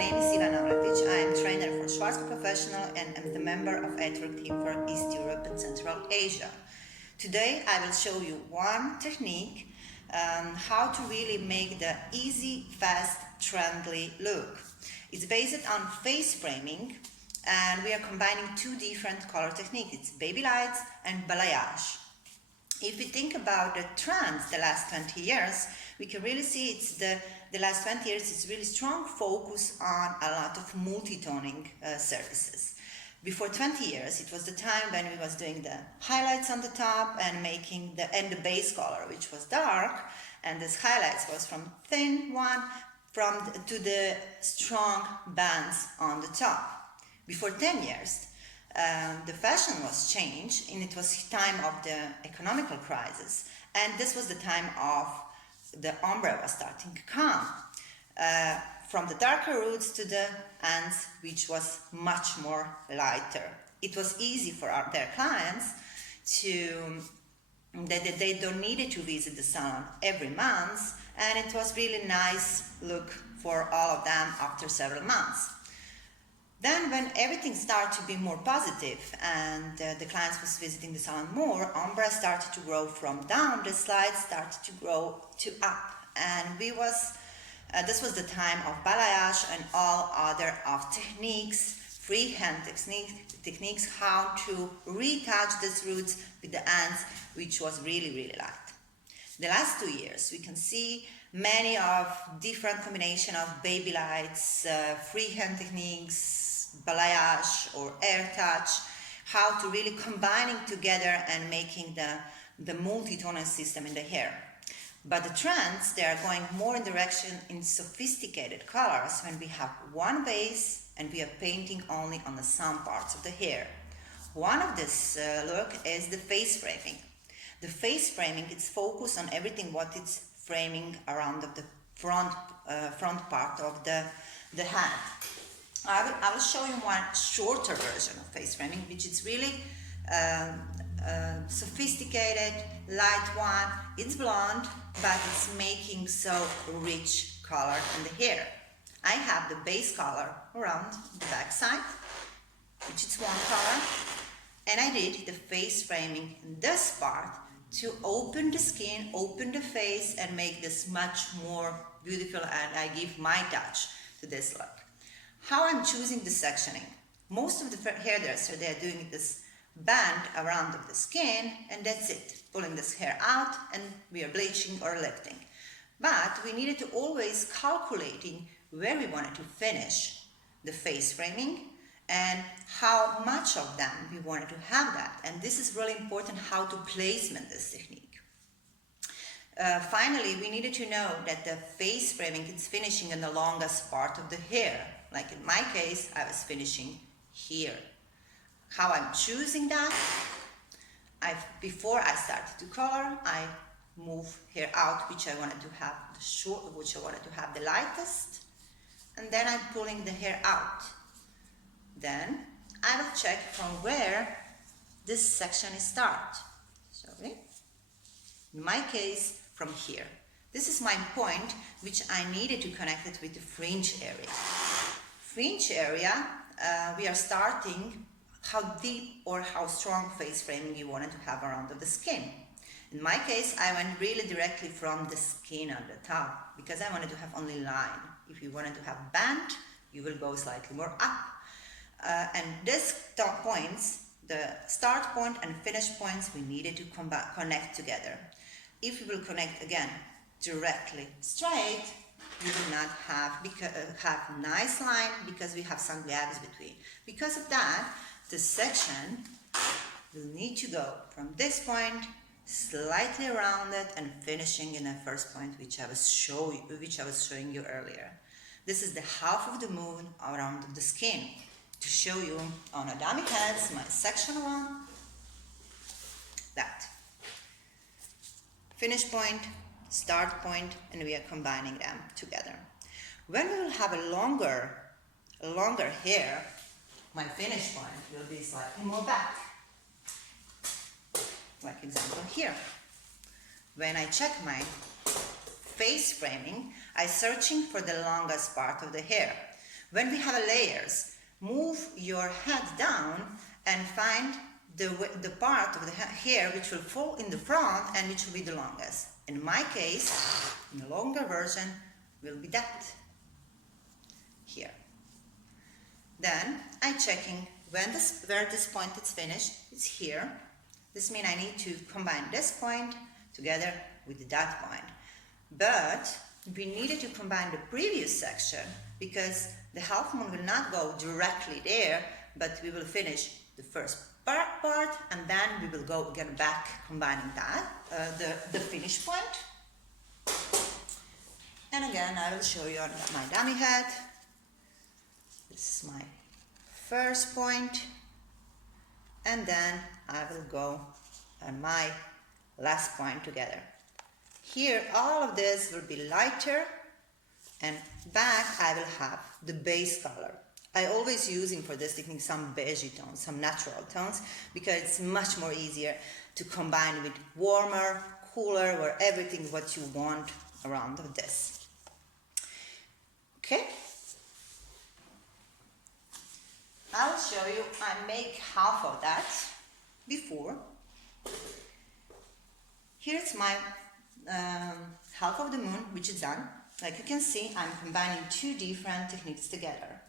name is I am trainer for Schwarzkopf Professional and am the member of network team for East Europe and Central Asia. Today I will show you one technique how to really make the easy, fast, trendy look. It's based on face framing and we are combining two different color techniques. It's baby lights and balayage. If we think about the trends the last 20 years, we can really see it's the last 20 years it's really strong focus on a lot of multi-toning services. Before 20 years, it was the time when we was doing the highlights on the top and making the base color, which was dark, and this highlights was from thin one to the strong bands on the top. Before 10 years, the fashion was changed, and it was time of the economical crisis, and this was the time of the ombre was starting to come from the darker roots to the ends, which was much more lighter. It was easy for their clients that they don't need to visit the salon every month, and it was really nice look for all of them after several months. Then when everything started to be more positive and the clients was visiting the salon more, ombre started to grow from down, the slides started to grow to up. And this was the time of balayage and all other of techniques, freehand techniques, how to retouch these roots with the ends, which was really, really light. The last 2 years, we can see many of different combination of baby lights, freehand techniques, balayage or air touch, how to really combining together and making the multi-tonal system in the hair. But the trends, they are going more in direction in sophisticated colors when we have one base and we are painting only on the some parts of the hair. One of this look is the face framing. The face framing, it's focused on everything what it's framing around the front part of the head. I will show you one shorter version of face framing, which is really sophisticated, light one. It's blonde, but it's making so rich color in the hair. I have the base color around the back side, which is one color, and I did the face framing in this part to open the skin, open the face, and make this much more beautiful, and I give my touch to this look. How I'm choosing the sectioning. Most of the hairdresser, they are doing this band around of the skin, and that's it, pulling this hair out, and we are bleaching or lifting. But we needed to always calculating where we wanted to finish the face framing and how much of them we wanted to have that. And this is really important, how to placement this technique. Finally, we needed to know that the face framing is finishing in the longest part of the hair. Like in my case, I was finishing here. How I'm choosing that? Before I started to color, I move hair out, which I wanted to have the short, which I wanted to have the lightest, and then I'm pulling the hair out. Then I will check from where this section is start. Sorry. In my case, from here. This is my point, which I needed to connect it with the fringe area. Fringe area, we are starting how deep or how strong face framing you wanted to have around the skin. In my case, I went really directly from the skin on the top because I wanted to have only line. If you wanted to have band, you will go slightly more up. And these top points, the start point and finish points, we needed to connect together. If we will connect again directly straight, we will not have nice line because we have some gaps between. Because of that, the section will need to go from this point slightly around it and finishing in the first point, which I was showing you earlier. This is the half of the moon around the skin. To show you on a dummy heads, my section one, that. Finish point, start point, and we are combining them together. When we will have a longer hair, my finish point will be slightly more back. Like example here. When I check my face framing, I'm searching for the longest part of the hair. When we have a layers, move your head down and find the part of the hair which will fall in the front and which will be the longest. In my case, the longer version will be that here. Then I'm checking where this point is finished. It's here. This means I need to combine this point together with that point. But we needed to combine the previous section because the half moon will not go directly there, but we will finish the first part and then we will go again back combining that, the finish point. And again, I will show you on my dummy head. This is my first point, and then I will go on my last point together. Here, all of this will be lighter, and back I will have the base color. I always using for this technique some beigey tones, some natural tones, because it's much more easier to combine with warmer, cooler, or everything what you want around this. Okay? I'll show you, I make half of that before. Here's my half of the moon, which is done. Like you can see, I'm combining two different techniques together.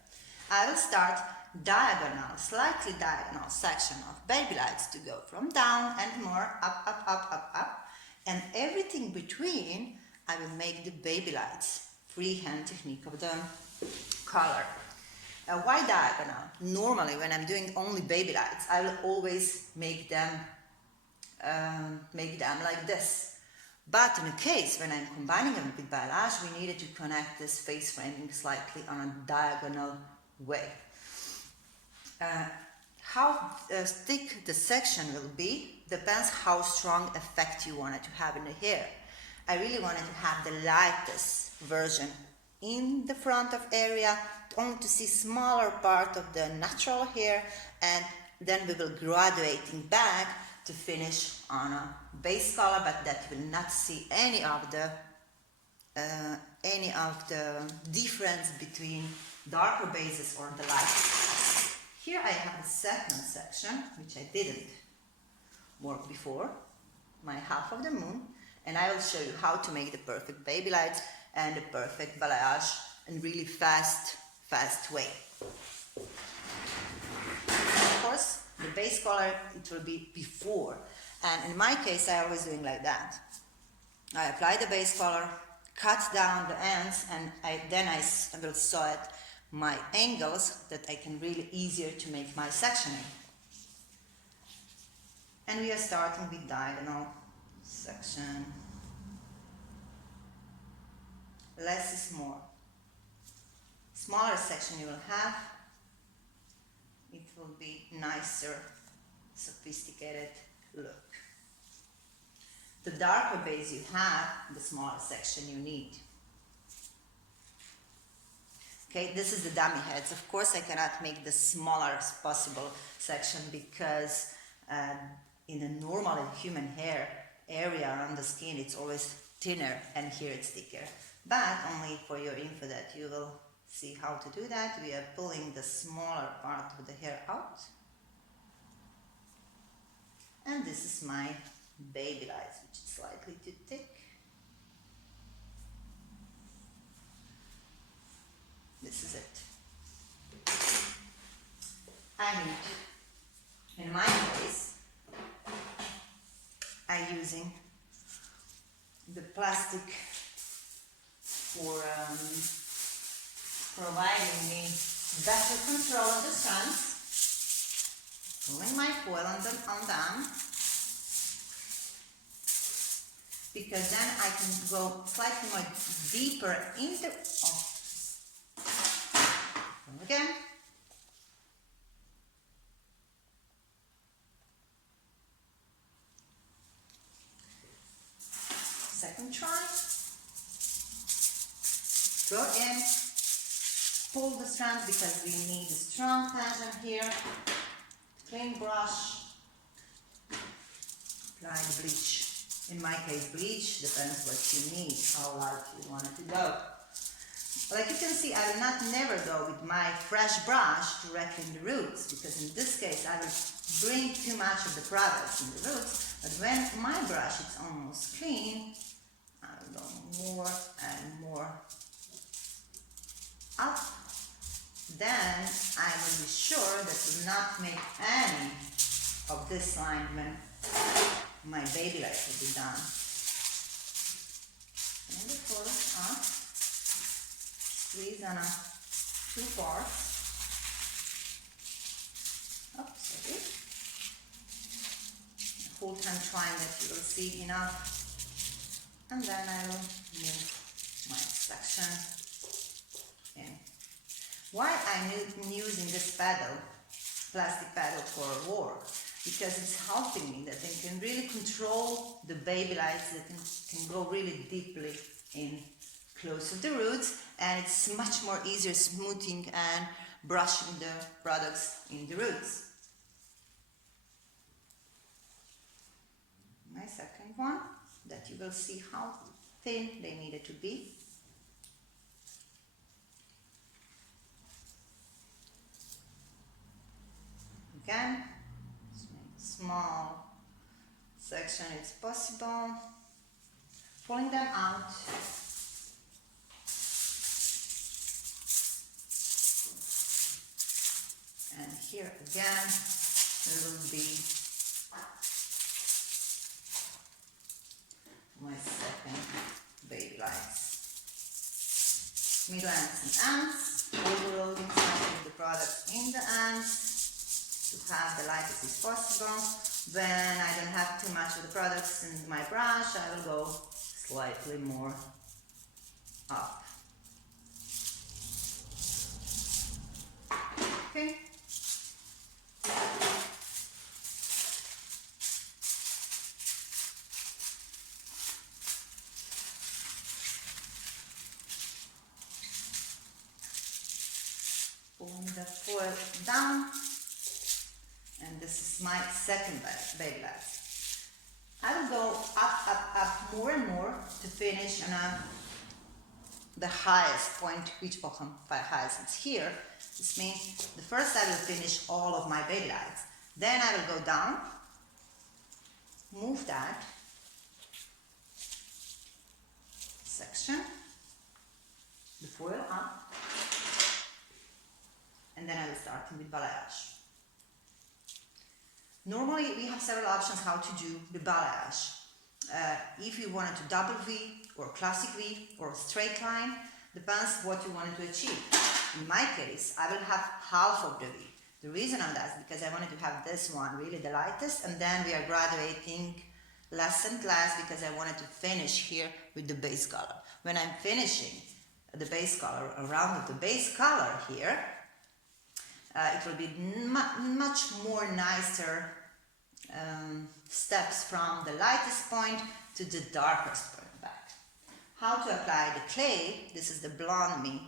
I will start diagonal, slightly diagonal section of baby lights to go from down and more up, up, up, up, up. And everything between, I will make the baby lights, freehand technique of the color. Why diagonal? Normally, when I'm doing only baby lights, I will always make them like this. But in a case when I'm combining them with balayage, we needed to connect this face framing slightly on a diagonal way. How thick the section will be depends how strong effect you wanted to have in the hair. I really wanted to have the lightest version in the front of area, only to see smaller part of the natural hair, and then we will graduating back to finish on a base color, but that you will not see any of the difference between darker bases or the light. Here I have the second section, which I didn't work before, my half of the moon, and I will show you how to make the perfect baby lights and the perfect balayage in really fast way. Of course, the base color, it will be before, and in my case I always doing like that. I apply the base color, cut down the ends, and then I will sew it my angles that I can really easier to make my sectioning. And we are starting with diagonal section. Less is more. Smaller section you will have, it will be nicer, sophisticated look. The darker base you have, the smaller section you need. Okay, this is the dummy heads. Of course, I cannot make the smallest possible section because in a normal human hair area around the skin, it's always thinner, and here it's thicker. But only for your info that you will see how to do that. We are pulling the smaller part of the hair out. And this is my baby lights, which is slightly too thick. This is it. I need, in my case, I'm using the plastic for providing me better control of the strands. Pulling my foil on them, because then I can go slightly more deeper into. Again. Second try. Go in, pull the strands because we need a strong tension here. Clean brush. Apply the bleach. In my case, bleach depends what you need, how light you want it to go. Like you can see, I will not never go with my fresh brush directly in the roots, because in this case I will bring too much of the products in the roots. But when my brush is almost clean, I will go more and more up. Then I will be sure that will not make any of this line when my baby light will be done. And the first up, squeeze on two parts. Oops, sorry. The whole time trying that you will see enough. And then I will move my section in. Why I'm using this paddle, plastic paddle for work? Because it's helping me that I can really control the baby lights, that can go really deeply in close to the roots, and it's much more easier smoothing and brushing the products in the roots. My second one, that you will see how thin they needed to be. Again, small section it's possible, pulling them out. And here again, there will be my second baby lights. Middle ends and ends, overloading some of the product in the ends to have the lightest as possible. When I don't have too much of the products in my brush, I will go slightly more up. Okay. Pulling the foil down, and this is my second baby light. I will go up more and more to finish on the highest point, which by highest it's here. This means the first I will finish all of my baby lights. Then I will go down, move that section, the foil up, and then I will start with balayage. Normally we have several options how to do the balayage. If you wanted to double V or classic V or straight line, depends what you wanted to achieve. In my case, I will have half of the V. The reason on that is because I wanted to have this one really the lightest, and then we are graduating less and less because I wanted to finish here with the base color. When I'm finishing the base color, around the base color here, it will be much more nicer steps from the lightest point to the darkest point back. How to apply the clay? This is the Blonde Me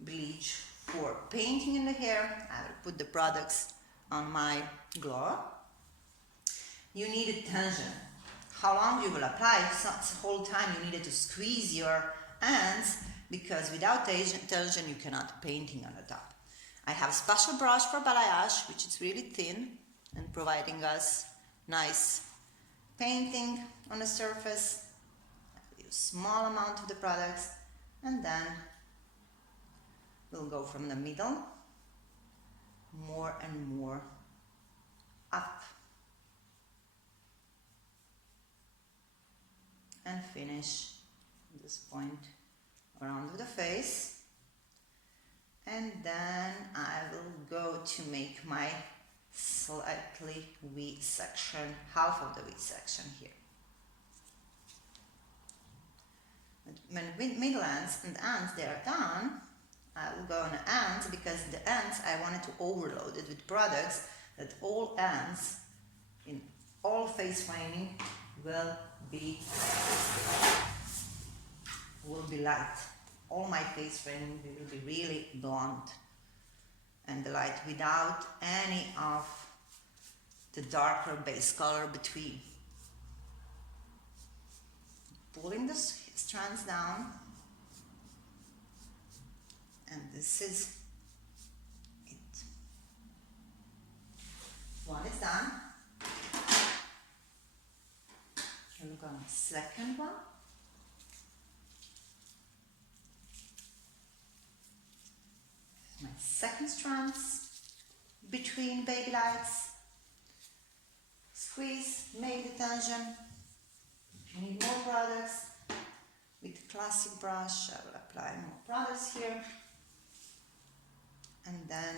bleach for painting in the hair. I will put the products on my glove. You need a tension. How long you will apply? The whole time you needed to squeeze your hands, because without tension you cannot painting on the top. I have a special brush for balayage, which is really thin and providing us nice painting on the surface. I use small amount of the products, and then we'll go from the middle more and more up and finish this point around the face. And then I will go to make my slightly V section, half of the V section here. When middle ends and ends they are done, I will go on the ends, because the ends I wanted to overload it with products that all ends in all face framing will be light. All my face framing will be really blonde and the light without any of the darker base color between. Pulling the strands down, And this is it. One is done. And we're going to second one. My second strands between baby lights. Squeeze, make the tension. If you need more products, with the classic brush, I will apply more products here. And then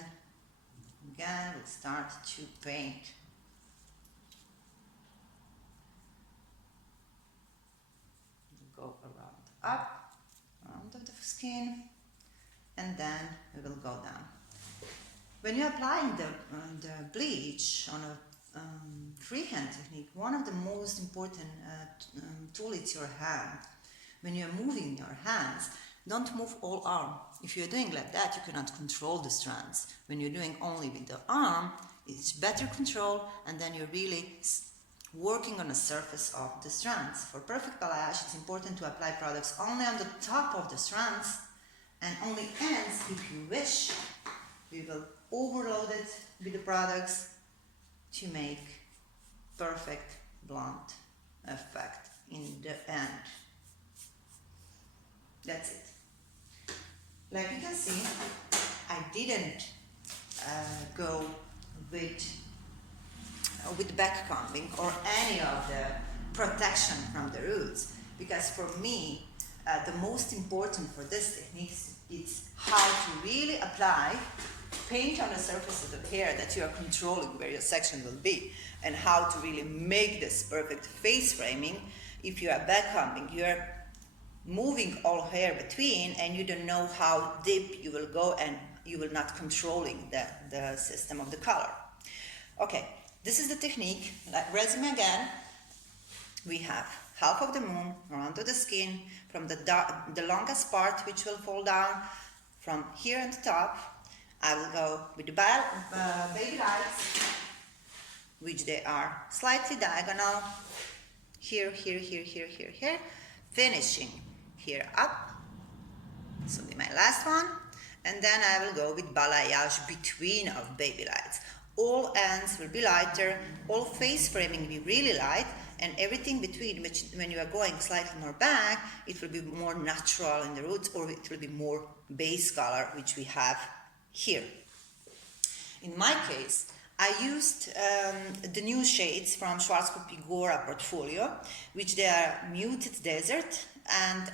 again, we'll start to paint. We'll go around of the skin, and then we will go down. When you're applying the bleach on a freehand technique, one of the most important tools is your hand. When you're moving your hands, don't move all arm. If you're doing like that, you cannot control the strands. When you're doing only with the arm, it's better control, and then you're really working on the surface of the strands. For perfect balayage, it's important to apply products only on the top of the strands, and only ends if you wish. We will overload it with the products to make perfect blonde effect in the end. That's it. Like you can see, I didn't go with back combing or any of the protection from the roots, because for me the most important for this technique is how to really apply paint on the surface of the hair that you are controlling where your section will be, and how to really make this perfect face framing. If you are back combing, you are moving all hair between, and you don't know how deep you will go, and you will not controlling the system of the color. Okay, this is the technique. Like resume again, we have half of the moon around to the skin, from the longest part, which will fall down from here on the top. I will go with the baby lights, which they are slightly diagonal, here, here, here, here, here, here, finishing here up. This will be my last one, and then I will go with balayage between of baby lights. All ends will be lighter, all face framing will be really light, and everything between, which when you are going slightly more back, it will be more natural in the roots, or it will be more base color, which we have here. In my case, I used the new shades from Schwarzkopf Igora portfolio, which they are muted desert, and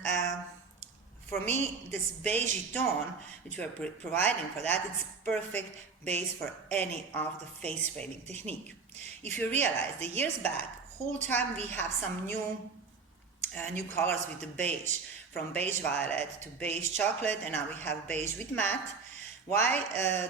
for me, this beige tone, which we are providing for that, it's perfect base for any of the face framing technique. If you realize, the years back, whole time we have some new colors with the beige, from beige violet to beige chocolate, and now we have beige with matte. Why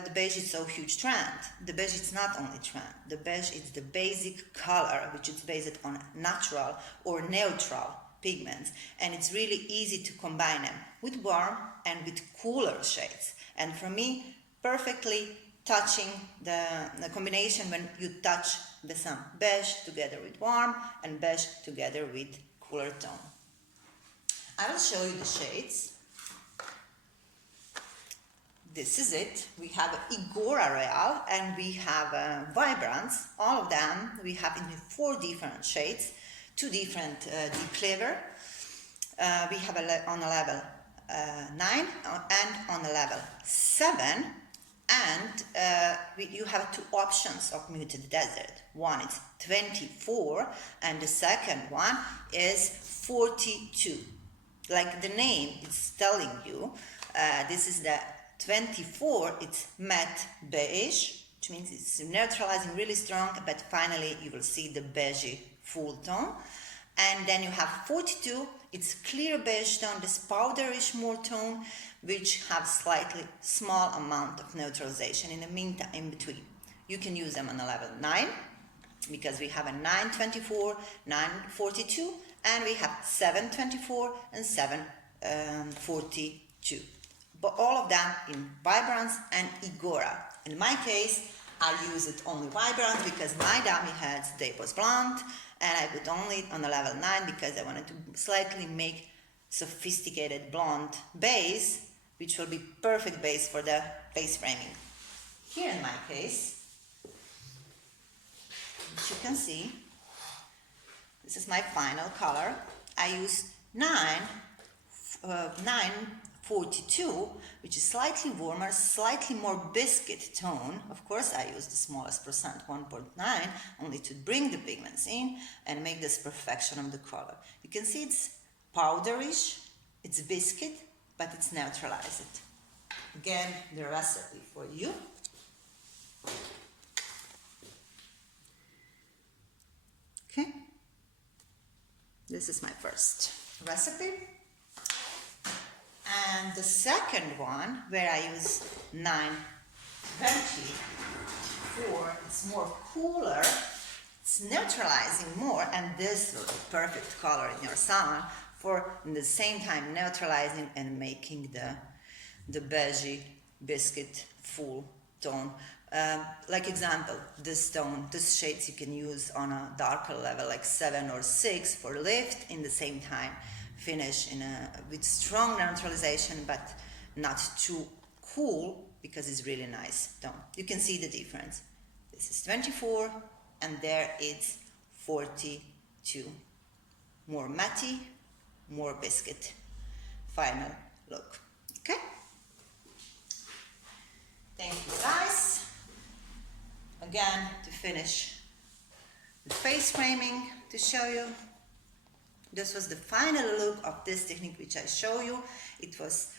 the beige is so huge trend? The beige is not only trend. The beige is the basic color, which is based on natural or neutral pigments, and it's really easy to combine them with warm and with cooler shades. And for me, perfectly touching the combination when you touch the sun. Beige together with warm, and beige together with cooler tone. I will show you the shades. This is it. We have Igora Real and we have Vibrance. All of them we have in 4 different shades, 2 different deep clever. We have on a level 9 and on a level 7, and you have 2 options of muted desert. One is 24 and the second one is 42. Like the name is telling you, this is the 24, it's matte beige, which means it's neutralizing really strong, but finally you will see the beige full tone. And then you have 42, it's clear beige tone, this powderish more tone, which have slightly small amount of neutralization in the meantime, in between. You can use them on a level 9, because we have a 924, 942, and we have 724 and 742. But all of them in Vibrance and Igora. In my case, I use it only Vibrance because my dummy heads, they was blonde, and I put only on a level 9 because I wanted to slightly make sophisticated blonde base which will be perfect base for the face framing. Here in my case, as you can see, this is my final color. I use 942, which is slightly warmer, slightly more biscuit tone. Of course, I use the smallest percent, 1.9, only to bring the pigments in and make this perfection of the color. You can see it's powderish, it's biscuit, but it's neutralized. Again, the recipe for you. Okay, this is my first recipe. And the second one, where I use 924, it's more cooler, it's neutralizing more, and this will be perfect color in your salon for, in the same time, neutralizing and making the beige biscuit full tone. Like example, this tone, this shades you can use on a darker level, like 7 or 6 for lift, in the same time finish with strong neutralization, but not too cool, because it's really nice tone. You can see the difference. This is 24 and there it's 42. More matte, more biscuit. Final look. Okay? Thank you guys. Again, to finish the face framing, to show you, this was the final look of this technique which I show you. It was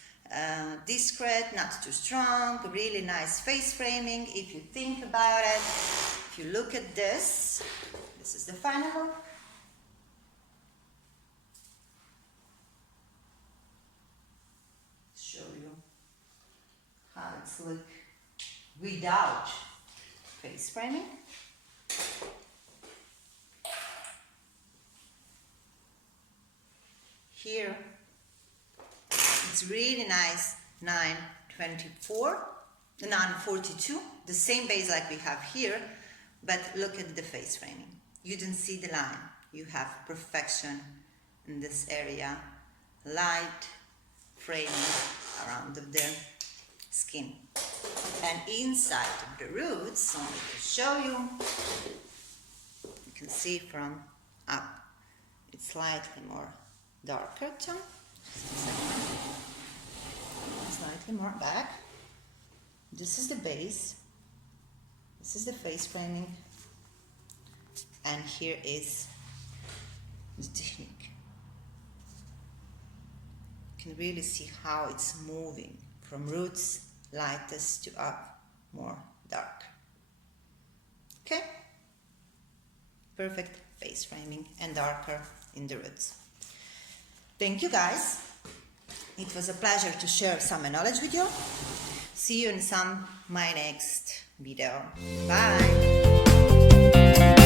discreet, not too strong, really nice face framing. If you think about it, if you look at this, this is the final look. Show you how it's look without face framing. Here, it's really nice, 942, the same base like we have here, but look at the face framing. You don't see the line. You have perfection in this area, light framing around the skin. And inside of the roots, only to show you, you can see from up, it's slightly more darker tone, slightly more back. This is the base, this is the face framing, and here is the technique. You can really see how it's moving from roots lightest to up more dark. Okay, perfect face framing and darker in the roots. Thank you guys. It was a pleasure to share some knowledge with you. See you in my next video. Bye.